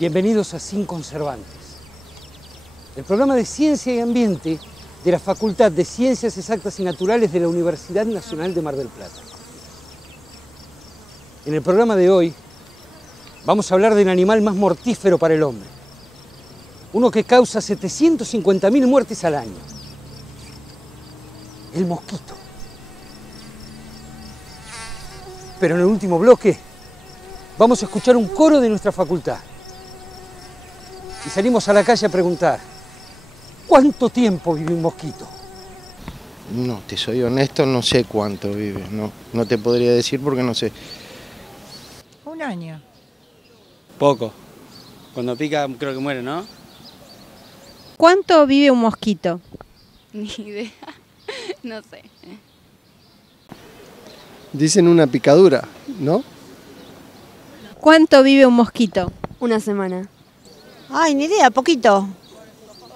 Bienvenidos a Sin Conservantes, el programa de Ciencia y Ambiente de la Facultad de Ciencias Exactas y Naturales de la Universidad Nacional de Mar del Plata. En el programa de hoy vamos a hablar del animal más mortífero para el hombre, uno que causa 750.000 muertes al año, el mosquito. Pero en el último bloque vamos a escuchar un coro de nuestra facultad. Y salimos a la calle a preguntar, ¿cuánto tiempo vive un mosquito? No, te soy honesto, no sé cuánto vive, no te podría decir porque no sé. Un año. Poco. Cuando pica creo que muere, ¿no? ¿Cuánto vive un mosquito? Ni idea, no sé. Dicen una picadura, ¿no? ¿Cuánto vive un mosquito? Una semana. Ay, ni idea, poquito.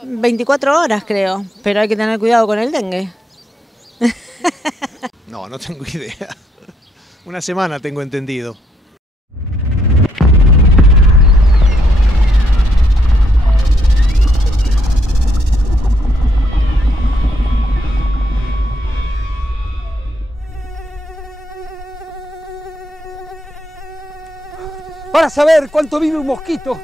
24 horas creo, pero hay que tener cuidado con el dengue. No tengo idea. Una semana tengo entendido. Para saber cuánto vive un mosquito,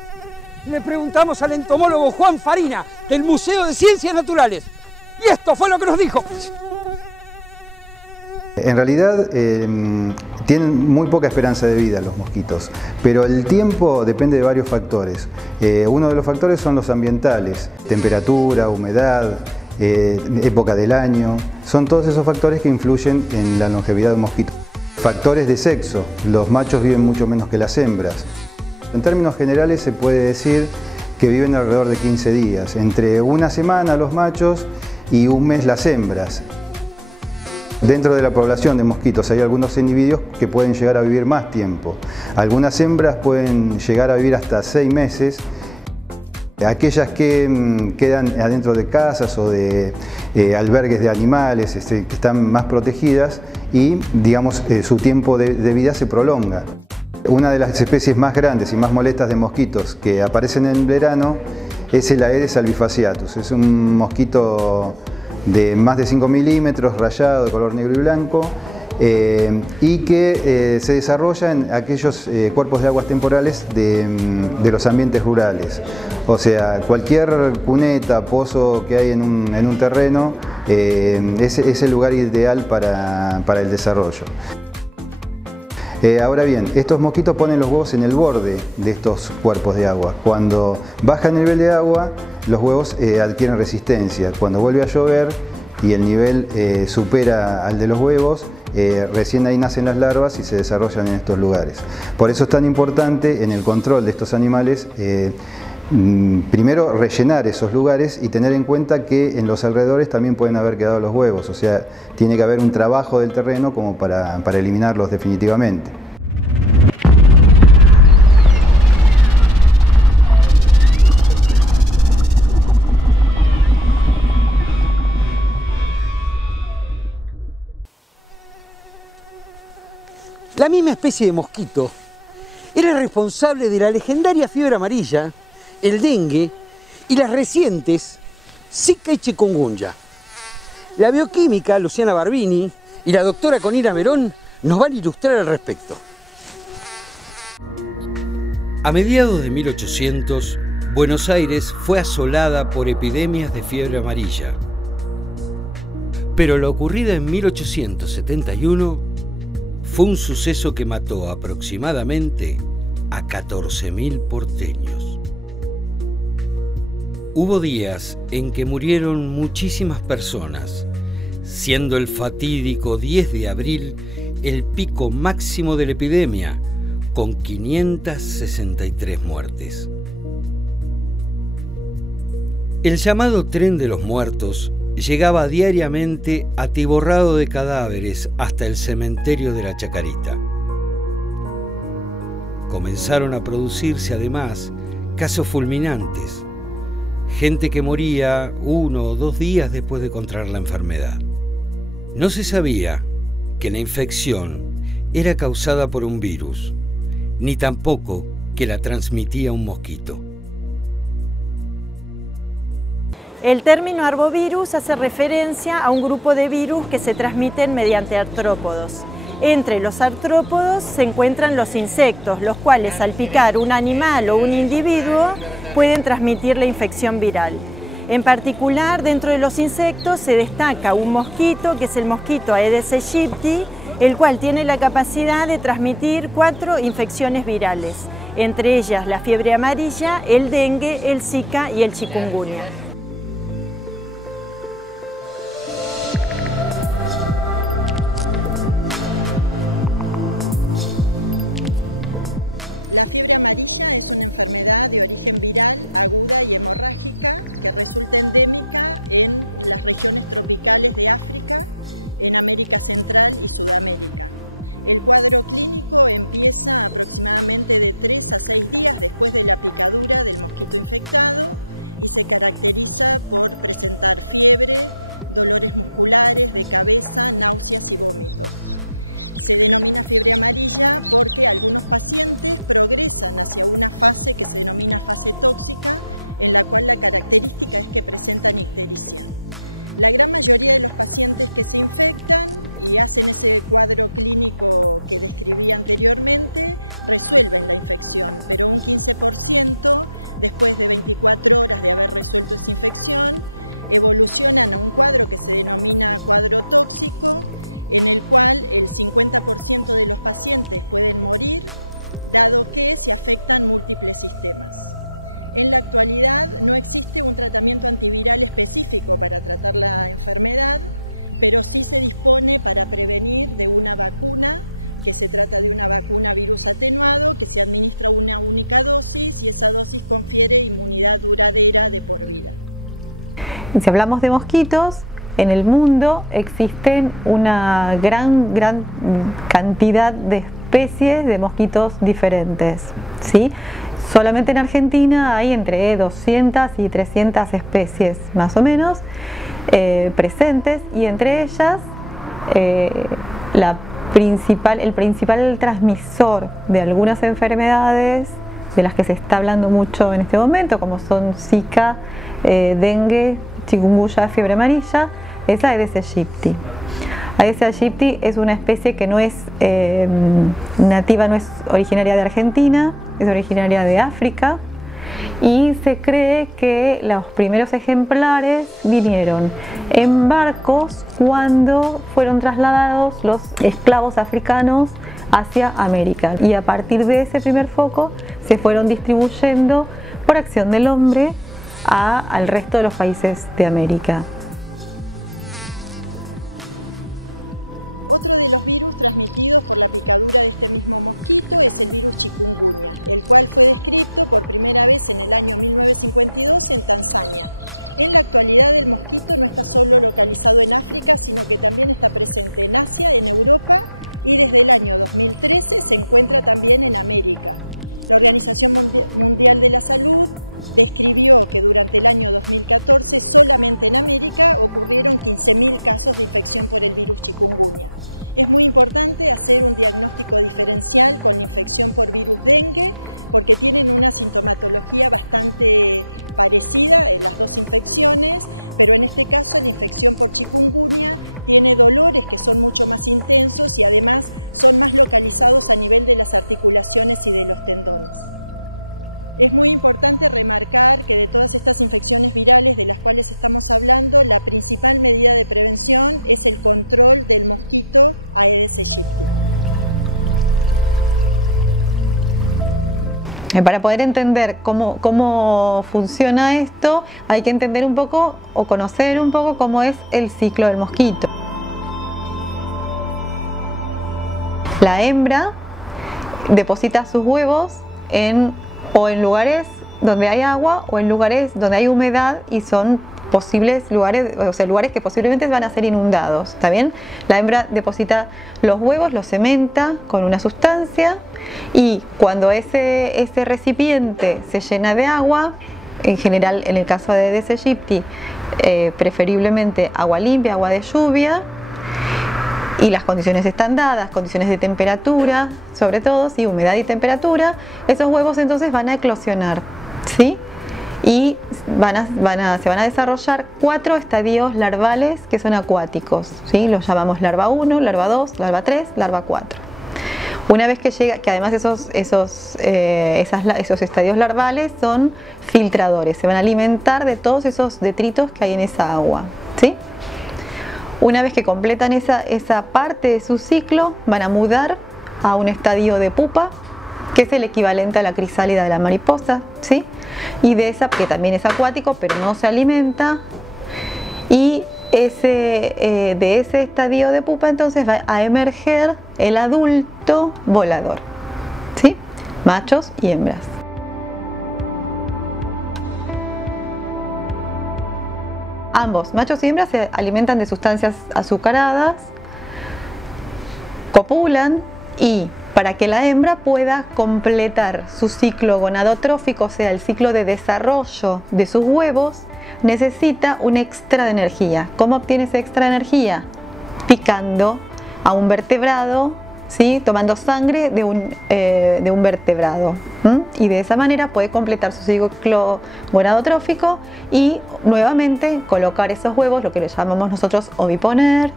le preguntamos al entomólogo Juan Farina, del Museo de Ciencias Naturales. Y esto fue lo que nos dijo. En realidad tienen muy poca esperanza de vida los mosquitos, pero el tiempo depende de varios factores. Uno de los factores son los ambientales, temperatura, humedad, época del año. Son todos esos factores que influyen en la longevidad de un mosquito. Factores de sexo, los machos viven mucho menos que las hembras. En términos generales se puede decir que viven alrededor de 15 días, entre una semana los machos y un mes las hembras. Dentro de la población de mosquitos hay algunos individuos que pueden llegar a vivir más tiempo. Algunas hembras pueden llegar a vivir hasta 6 meses. Aquellas que quedan adentro de casas o de albergues de animales que están más protegidas y, digamos, su tiempo de vida se prolonga. Una de las especies más grandes y más molestas de mosquitos que aparecen en verano es el Aedes albifasciatus. Es un mosquito de más de 5 milímetros, rayado, de color negro y blanco, y que se desarrolla en aquellos cuerpos de aguas temporales de los ambientes rurales. O sea, cualquier cuneta, pozo que hay en un terreno es el lugar ideal para el desarrollo. Ahora bien, estos mosquitos ponen los huevos en el borde de estos cuerpos de agua. Cuando baja el nivel de agua, los huevos adquieren resistencia. Cuando vuelve a llover y el nivel supera al de los huevos, recién ahí nacen las larvas y se desarrollan en estos lugares. Por eso es tan importante en el control de estos animales primero rellenar esos lugares y tener en cuenta que en los alrededores también pueden haber quedado los huevos, o sea, tiene que haber un trabajo del terreno como para eliminarlos definitivamente. La misma especie de mosquito era responsable de la legendaria fiebre amarilla, el dengue y las recientes Zika y chikungunya. La bioquímica Luciana Barbini y la doctora Conira Merón nos van a ilustrar al respecto. A mediados de 1800, Buenos Aires fue asolada por epidemias de fiebre amarilla. Pero lo ocurrido en 1871 fue un suceso que mató aproximadamente a 14.000 porteños. Hubo días en que murieron muchísimas personas, siendo el fatídico 10 de abril el pico máximo de la epidemia, con 563 muertes. El llamado Tren de los Muertos llegaba diariamente atiborrado de cadáveres hasta el cementerio de la Chacarita. Comenzaron a producirse además casos fulminantes, gente que moría 1 o 2 días después de contraer la enfermedad. No se sabía que la infección era causada por un virus, ni tampoco que la transmitía un mosquito. El término arbovirus hace referencia a un grupo de virus que se transmiten mediante artrópodos. Entre los artrópodos se encuentran los insectos, los cuales al picar un animal o un individuo pueden transmitir la infección viral. En particular, dentro de los insectos se destaca un mosquito, que es el mosquito Aedes aegypti, el cual tiene la capacidad de transmitir 4 infecciones virales, entre ellas la fiebre amarilla, el dengue, el zika y el chikungunya. La fiebre amarilla es una enfermedad de origen viral, aguda y hemorrágica que resulta endémica en las regiones tropicales de África, en América Central y Sudamérica. El cuadro clínico empieza aproximadamente de 3 a 6 días después de la picadura del mosquito infectado y se caracteriza por presentar fiebre, dolores musculares, de cabeza, náuseas y vómitos. Se denomina fiebre amarilla porque algunos pacientes progresan hacia una fase que se denomina fase tóxica, en la cual la característica es que presentan ictericia. La gran mayoría de los pacientes que se infectan y hacen ese cuadro clínico que describí anteriormente, resuelven la infección, pero un 15%, después de 24 horas de haber resuelto esa infección, evolucionan a un cuadro que se denomina cuadro tóxico, en el cual el 50% de los pacientes pueden morir, dado que se afectan múltiples sistemas. En la actualidad no existe un tratamiento antiviral específico para tratar la enfermedad, pero sí se dispone para prevenir de una vacuna, que se trata de una vacuna virus atenuado, que se administra una única dosis y esa dosis confiere inmunidad duradera de por vida. Si hablamos de mosquitos, en el mundo existen una gran cantidad de especies de mosquitos diferentes, ¿sí? Solamente en Argentina hay entre 200 y 300 especies más o menos presentes, y entre ellas el principal transmisor de algunas enfermedades de las que se está hablando mucho en este momento, como son Zika, dengue, chikungunya, fiebre amarilla, es Aedes aegypti. Aedes aegypti es una especie que no es nativa, no es originaria de Argentina, es originaria de África, y se cree que los primeros ejemplares vinieron en barcos cuando fueron trasladados los esclavos africanos hacia América, y a partir de ese primer foco se fueron distribuyendo por acción del hombre al resto de los países de América. Otro de los virus transmitidos por la picadura de este mismo mosquito es el virus chikungunya, el cual fue descrito por primera vez en el año 1952 en Tanzania. En la actualidad el mosquito no está solo localizado en África, sino que también está presente en Asia, en Europa, y desde el año 2013 se encuentra también en América. La Organización Mundial de la Salud describió que durante el año 2014 solamente en América ocurrieron 15.000 casos de infección por el virus chikungunya. Es muy importante hacer un diagnóstico diferencial con la infección por virus dengue, porque tienen una sintomatología bastante parecida en las dos infecciones, pero en este caso la infección por chikungunya tiene dolores que son mucho más intensos y además son más localizados a nivel de las articulaciones y de los tendones. Es muy importante remarcar que de todas estas infecciones virales de las cuales estamos hablando, la principal medida de prevención es el control del mosquito Aedes aegypti. Para poder entender cómo funciona esto, hay que entender un poco o conocer un poco cómo es el ciclo del mosquito. La hembra deposita sus huevos en lugares donde hay agua o en lugares donde hay humedad y son posibles lugares, o sea, lugares que posiblemente van a ser inundados, ¿está bien? La hembra deposita los huevos, los cementa con una sustancia, y cuando ese recipiente se llena de agua, en general en el caso de Aedes aegypti, preferiblemente agua limpia, agua de lluvia, y las condiciones están dadas, condiciones de temperatura, sobre todo, ¿sí? Humedad y temperatura, esos huevos entonces van a eclosionar, ¿sí? Y se van a desarrollar 4 estadios larvales que son acuáticos, ¿sí? Los llamamos larva 1, larva 2, larva 3, larva 4. Una vez que llega, que además esos estadios larvales son filtradores, se van a alimentar de todos esos detritos que hay en esa agua, ¿sí? Una vez que completan esa parte de su ciclo, van a mudar a un estadio de pupa, que es el equivalente a la crisálida de la mariposa, ¿sí? Y que también es acuático, pero no se alimenta. Y de ese estadio de pupa entonces va a emerger el adulto volador, ¿sí? Machos y hembras. Ambos, machos y hembras, se alimentan de sustancias azucaradas, copulan y para que la hembra pueda completar su ciclo gonadotrófico, o sea, el ciclo de desarrollo de sus huevos, necesita un extra de energía. ¿Cómo obtiene esa extra energía? Picando a un vertebrado, ¿sí? Tomando sangre de un vertebrado. Y de esa manera puede completar su ciclo gonadotrófico y nuevamente colocar esos huevos, lo que le llamamos nosotros oviponer,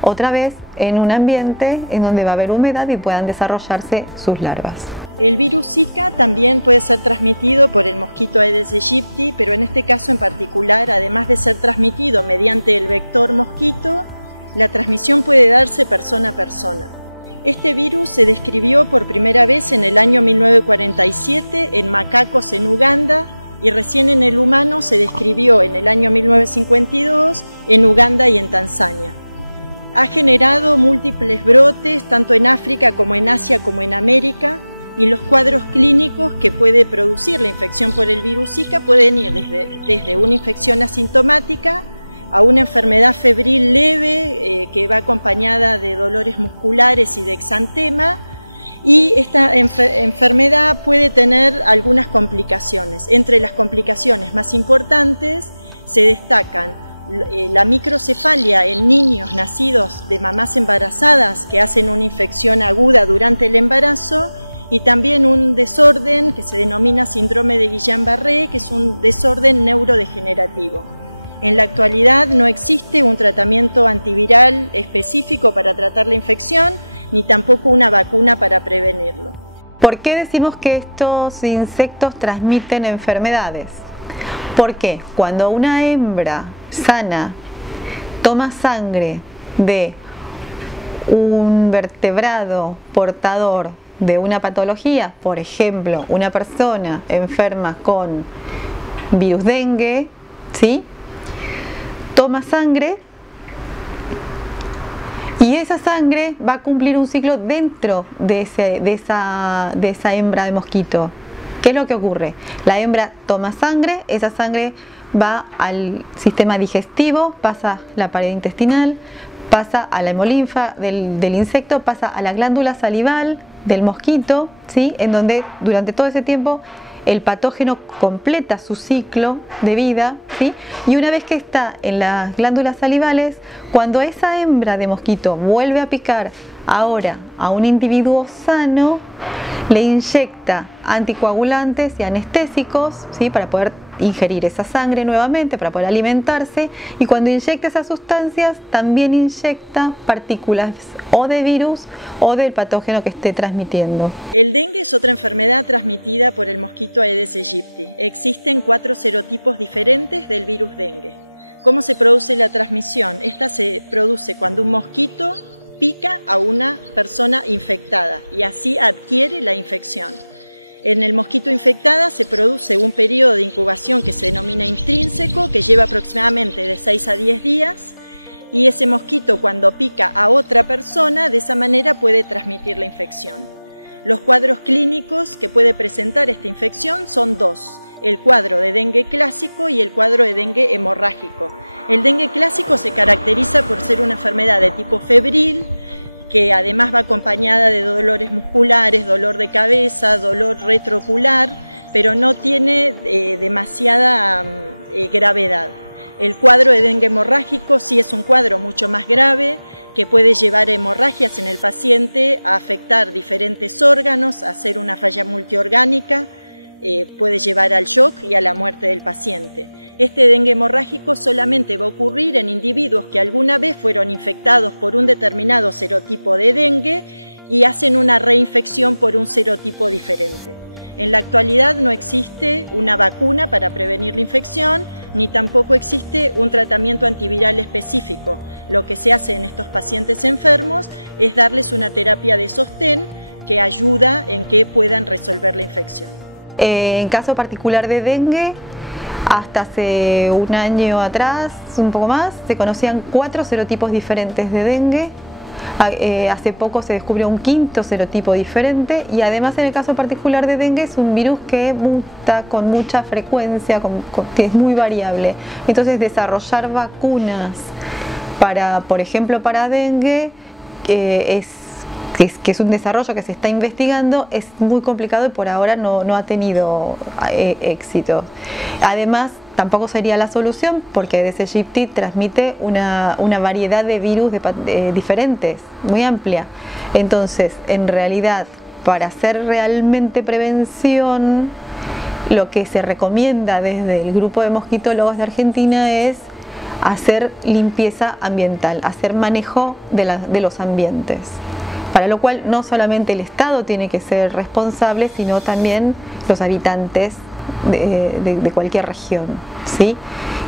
otra vez en un ambiente en donde va a haber humedad y puedan desarrollarse sus larvas. El virus Zika también puede ser transmitido por el mosquito Aedes aegypti, pero en este caso en particular, además de ser transmitido mediante el vector mosquito, la transmisión puede darse persona a persona. Este virus se describió por primera vez en el año 1947 en macacos en Uganda y recién en el humano se describió en el año 1952 en Uganda y en Tanzania. Ha generado múltiples brotes tanto en África como en Asia como en América, y los cuadros clínicos que puede producir la infección por el virus Zika pueden ir desde una infección asintomática a una enfermedad febril leve que va acompañada de dolores musculares y de exantema, y esta enfermedad puede tener algunas complicaciones. Entre las complicaciones más importantes se destacan la microcefalia en niños nacidos de mamás embarazadas que hacen una infección aguda durante el embarazo, y también un desorden que se denomina síndrome de Guillain-Barré, que es un desorden neurodegenerativo. En la actualidad no existe un tratamiento antiviral específico para tratar la infección, ni tampoco una vacuna para prevenirlo. ¿Por qué decimos que estos insectos transmiten enfermedades? Porque cuando una hembra sana toma sangre de un vertebrado portador de una patología, por ejemplo, una persona enferma con virus dengue, ¿sí? Toma sangre y esa sangre va a cumplir un ciclo dentro de esa hembra de mosquito. ¿Qué es lo que ocurre? La hembra toma sangre, esa sangre va al sistema digestivo, pasa la pared intestinal, pasa a la hemolinfa del insecto, pasa a la glándula salival del mosquito, ¿sí? En donde durante todo ese tiempo el patógeno completa su ciclo de vida, ¿sí? Y una vez que está en las glándulas salivales, cuando esa hembra de mosquito vuelve a picar ahora a un individuo sano, le inyecta anticoagulantes y anestésicos, ¿sí? Para poder ingerir esa sangre nuevamente, para poder alimentarse, y cuando inyecta esas sustancias también inyecta partículas o de virus o del patógeno que esté transmitiendo. El dengue es otra enfermedad transmitida por el mosquito Aedes aegypti. Existen 4 serotipos diferentes del virus dengue. ¿Cómo se produce la transmisión? Esta se produce cuando un mosquito pica a una persona infectada y así adquiere la infección. En el mosquito infectada se produce un periodo de incubación que se denomina intrínseco, que lleva aproximadamente de 6 a 10 días, y ese mosquito cuando pica a otra persona, de esa manera puede transmitir la infección. Los cuadros clínicos que puede presentar esta infección son 2, el cuadro de dengue clásico y el cuadro de dengue hemorrágico. El dengue clásico se caracteriza por ser una enfermedad de tipo febril, que además va acompañada de dolores musculares, dolor de cabeza, dolor retroocular, pero no tiene demasiada gravedad. El cuadro de dengue hemorrágico sí es un cuadro mucho más grave, que puede llevar a hemorragias en el paciente, a afectar diferentes órganos, a hacer una falla multiorgánica, puede llevar al shock y a la muerte del paciente. Este dengue hemorrágico solamente va a ocurrir en individuos que alguna vez fueron infectados por un determinado serotipo de dengue y hacen una reinfección por un serotipo diferente. En la actualidad no existe una vacuna para prevenir la infección, ni tampoco existe un tratamiento antiviral específico. Lo que se hace en estos pacientes enfermos es darles una terapia de sostén que ayuda en que puedan resolver la infección. En caso particular de dengue, hasta hace un año atrás, un poco más, se conocían 4 serotipos diferentes de dengue. Hace poco se descubrió un 5.º serotipo diferente y además en el caso particular de dengue es un virus que muta con mucha frecuencia, que es muy variable. Entonces desarrollar vacunas para, por ejemplo, para dengue, que es un desarrollo que se está investigando, es muy complicado y por ahora no ha tenido éxito. Además, tampoco sería la solución porque Aedes aegypti transmite una variedad de virus diferentes, muy amplia. Entonces, en realidad, para hacer realmente prevención, lo que se recomienda desde el grupo de mosquitólogos de Argentina es hacer limpieza ambiental, hacer manejo de los ambientes. Para lo cual no solamente el Estado tiene que ser responsable, sino también los habitantes de cualquier región, ¿sí?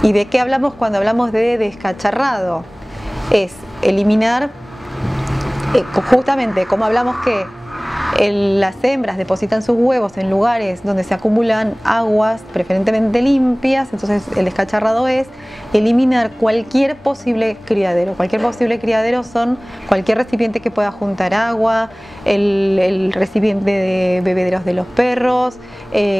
¿Y de qué hablamos cuando hablamos de descacharrado? Es eliminar, justamente como hablamos que las hembras depositan sus huevos en lugares donde se acumulan aguas preferentemente limpias, entonces el descacharrado es eliminar cualquier posible criadero. Cualquier posible criadero son cualquier recipiente que pueda juntar agua, el recipiente de bebederos de los perros,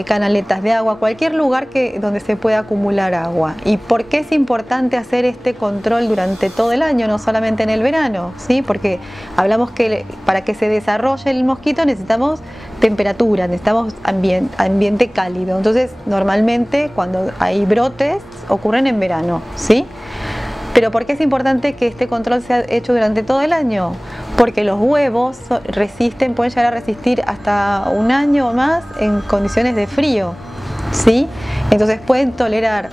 canaletas de agua, cualquier lugar donde se pueda acumular agua. ¿Y por qué es importante hacer este control durante todo el año, no solamente en el verano? ¿Sí? Porque hablamos que para que se desarrolle el mosquito necesitamos temperatura, necesitamos ambiente cálido. Entonces, normalmente cuando hay brotes ocurren en verano, ¿sí? Pero ¿por qué es importante que este control sea hecho durante todo el año? Porque los huevos pueden llegar a resistir hasta un año o más en condiciones de frío, ¿sí? Entonces pueden tolerar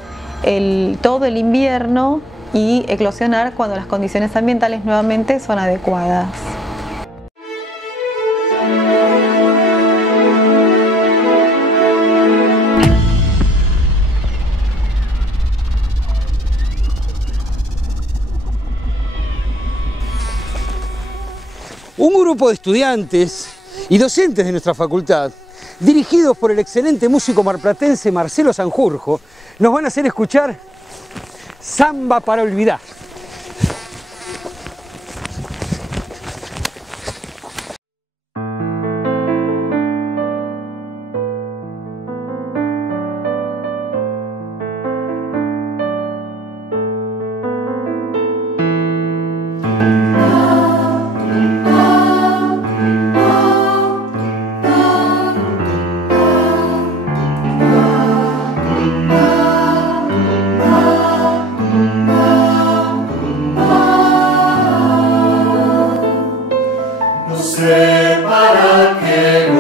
todo el invierno y eclosionar cuando las condiciones ambientales nuevamente son adecuadas. Un grupo de estudiantes y docentes de nuestra facultad, dirigidos por el excelente músico marplatense Marcelo Sanjurjo, nos van a hacer escuchar Samba para olvidar. Que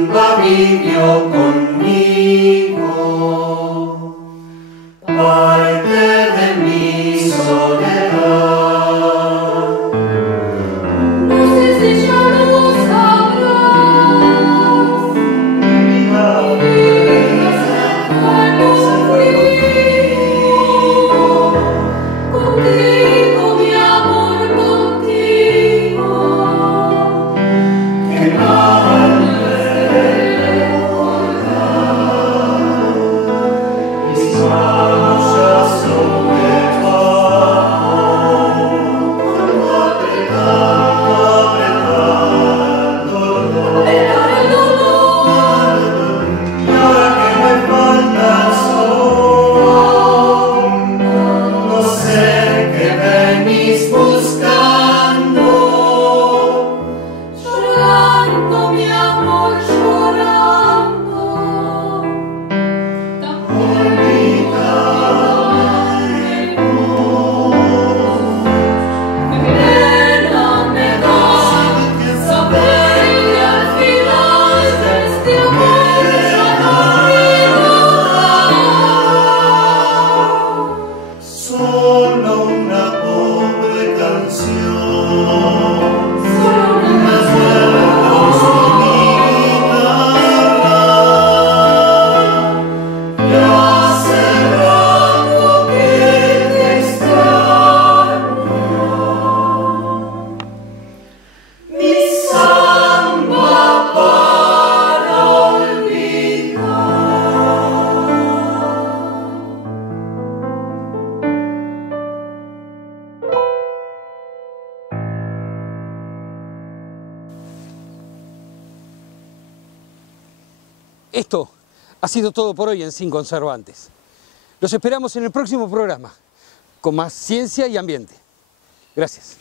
samba vivió conmigo, parte de mi soledad. No sé si ya lo sabrás, mi vida se fue contigo, contigo mi amor, contigo, que mal me recordar. Mis manos ya son de barro, tanto apretar al dolor. Y ahora que me falta el sol, no sé qué venís buscando. Llorando, mi amor, llorando. Olvídame vos. Qué pena me da saber que al final de este amor ya no quiero nada. Solo una pobre canción. Solo una canción. Y hace rato que te extraño. Mi samba para olvidar. Esto ha sido todo por hoy en Sin Conservantes. Los esperamos en el próximo programa, con más ciencia y ambiente. Gracias.